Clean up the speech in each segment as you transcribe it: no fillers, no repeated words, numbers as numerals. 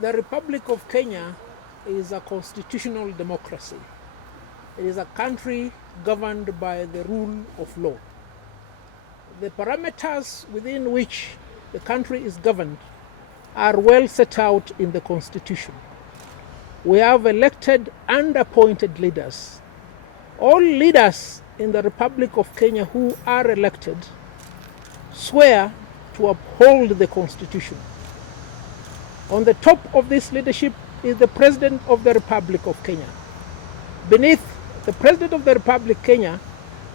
The Republic of Kenya is a constitutional democracy. It is a country governed by the rule of law. The parameters within which the country is governed are well set out in the Constitution. We have elected and appointed leaders. All leaders in the Republic of Kenya who are elected swear to uphold the Constitution. On the top of this leadership is the President of the Republic of Kenya. Beneath the President of the Republic of Kenya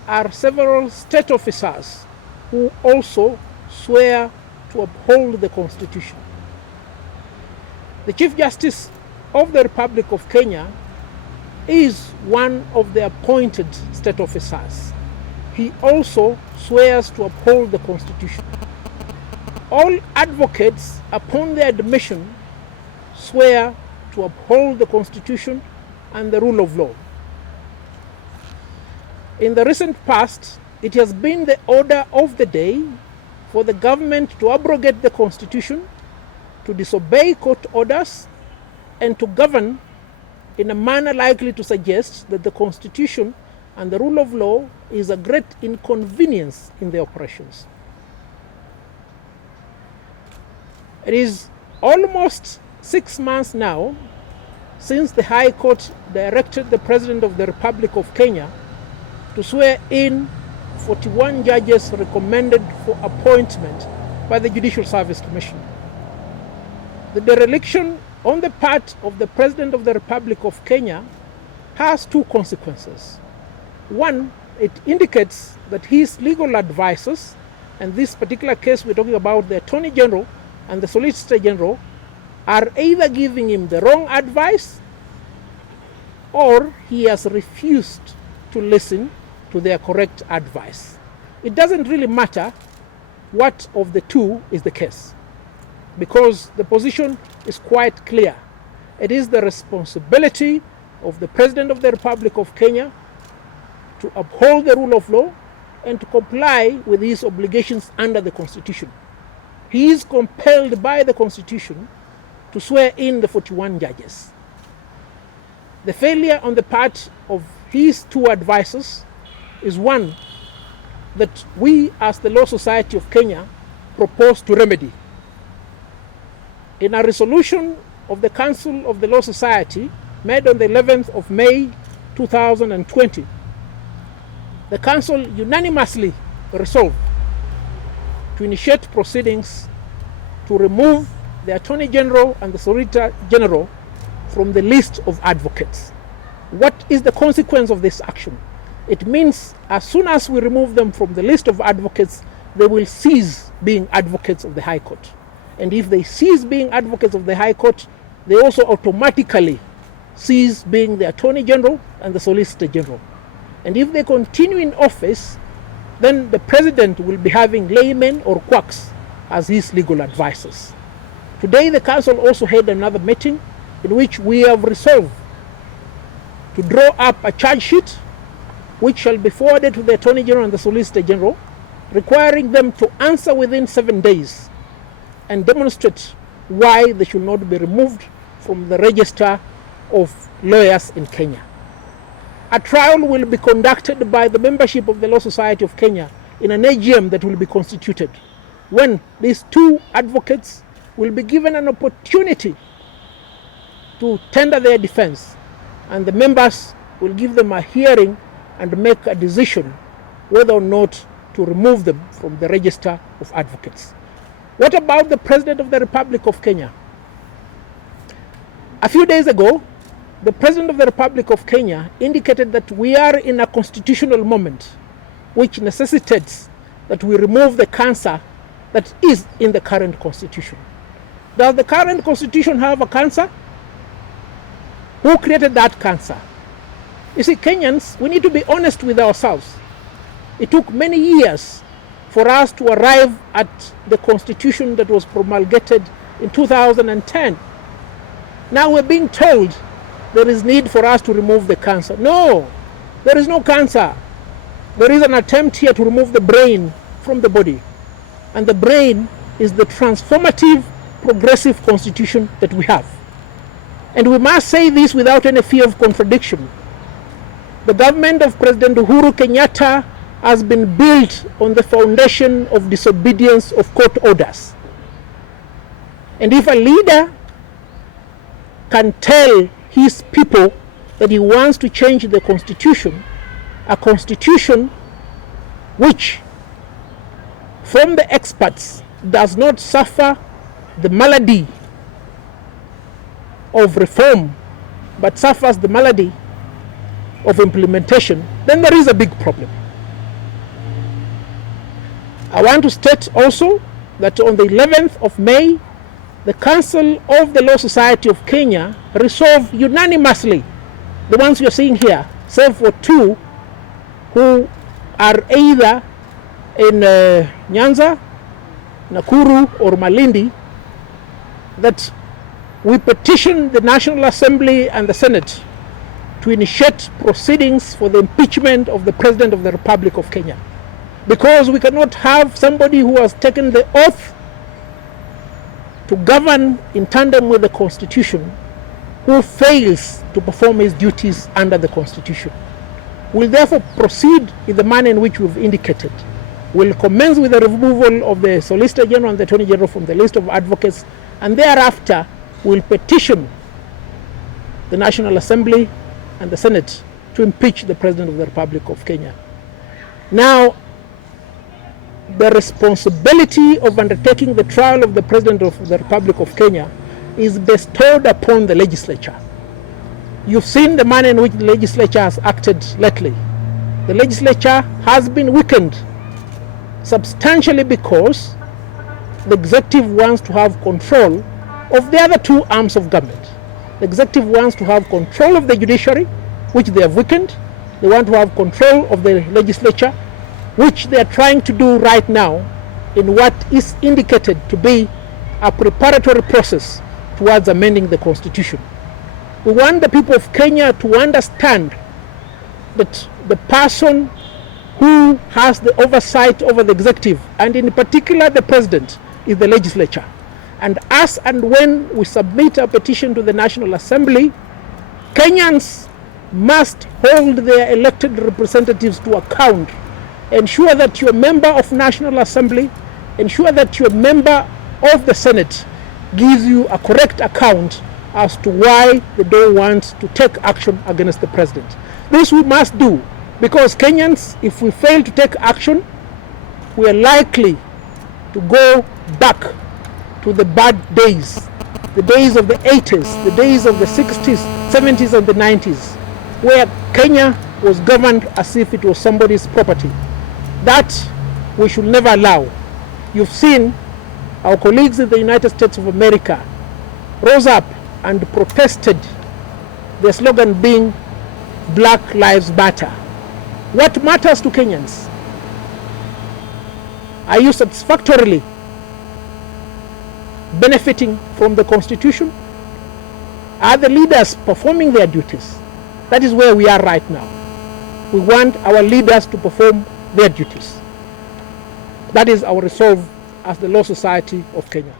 are several state officers who also swear to uphold the Constitution. The Chief Justice of the Republic of Kenya is one of the appointed state officers. He also swears to uphold the Constitution. All advocates, upon their admission, swear to uphold the Constitution and the rule of law. In the recent past, it has been the order of the day for the government to abrogate the Constitution, to disobey court orders, and to govern in a manner likely to suggest that the Constitution and the rule of law is a great inconvenience in the operations. It is almost 6 months now since the High Court directed the President of the Republic of Kenya to swear in 41 judges recommended for appointment by the Judicial Service Commission. The dereliction on the part of the President of the Republic of Kenya has two consequences. One, it indicates that his legal advisors, and this particular case we're talking about the Attorney General and the Solicitor General, are either giving him the wrong advice or he has refused to listen to their correct advice. It doesn't really matter what of the two is the case, because the position is quite clear. It is the responsibility of the President of the Republic of Kenya to uphold the rule of law and to comply with his obligations under the Constitution. He is compelled by the Constitution to swear in the 41 judges. The failure on the part of his two advisors is one that we as the Law Society of Kenya propose to remedy. In a resolution of the Council of the Law Society made on the 11th of May 2020, the Council unanimously resolved to initiate proceedings to remove the Attorney General and the Solicitor General from the list of advocates. What is the consequence of this action? It means as soon as we remove them from the list of advocates, they will cease being advocates of the High Court. And if they cease being advocates of the High Court, they also automatically cease being the Attorney General and the Solicitor General. And if they continue in office, then the President will be having laymen or quacks as his legal advisors. Today, the Council also had another meeting in which we have resolved to draw up a charge sheet which shall be forwarded to the Attorney General and the Solicitor General, requiring them to answer within 7 days and demonstrate why they should not be removed from the register of lawyers in Kenya. A trial will be conducted by the membership of the Law Society of Kenya in an AGM that will be constituted, when these two advocates will be given an opportunity to tender their defense, and the members will give them a hearing and make a decision whether or not to remove them from the register of advocates. What about the President of the Republic of Kenya? A few days ago, the President of the Republic of Kenya indicated that we are in a constitutional moment which necessitates that we remove the cancer that is in the current constitution. Does the current constitution have a cancer? Who created that cancer? You see, Kenyans, we need to be honest with ourselves. It took many years for us to arrive at the constitution that was promulgated in 2010. Now we're being told there is need for us to remove the cancer. No, there is no cancer. There is an attempt here to remove the brain from the body. And the brain is the transformative progressive constitution that we have. And we must say this without any fear of contradiction. The government of President Uhuru Kenyatta has been built on the foundation of disobedience of court orders. And if a leader can tell his people that he wants to change the constitution, a constitution which, from the experts, does not suffer the malady of reform, but suffers the malady of implementation, then there is a big problem. I want to state also that on the 11th of May, the Council of the Law Society of Kenya resolved unanimously, the ones you're seeing here, save for two who are either in Nyanza, Nakuru or Malindi, that we petition the National Assembly and the Senate to initiate proceedings for the impeachment of the President of the Republic of Kenya. Because we cannot have somebody who has taken the oath to govern in tandem with the Constitution who fails to perform his duties under the Constitution. We'll therefore proceed in the manner in which we've indicated. We'll commence with the removal of the Solicitor General and the Attorney General from the list of advocates, and thereafter we'll petition the National Assembly and the Senate to impeach the President of the Republic of Kenya. Now, the responsibility of undertaking the trial of the President of the Republic of Kenya is bestowed upon the legislature. You've seen the manner in which the legislature has acted lately. The legislature has been weakened substantially because the executive wants to have control of the other two arms of government. The executive wants to have control of the judiciary, which they have weakened. They want to have control of the legislature, which they are trying to do right now in what is indicated to be a preparatory process towards amending the Constitution. We want the people of Kenya to understand that the person who has the oversight over the executive, and in particular the president, is the legislature. And as and when we submit a petition to the National Assembly, Kenyans must hold their elected representatives to account. Ensure that you're a member of National Assembly, ensure that you're a member of the Senate gives you a correct account as to why they don't want to take action against the president. This we must do, because Kenyans, if we fail to take action, we are likely to go back to the bad days, the days of the 80s, the days of the 60s, 70s and the 90s, where Kenya was governed as if it was somebody's property. That we should never allow. You've seen our colleagues in the United States of America rose up and protested, their slogan being Black Lives Matter. What matters to Kenyans? Are you satisfactorily benefiting from the Constitution? Are the leaders performing their duties? That is where we are right now. We want our leaders to perform their duties. That is our resolve as the Law Society of Kenya.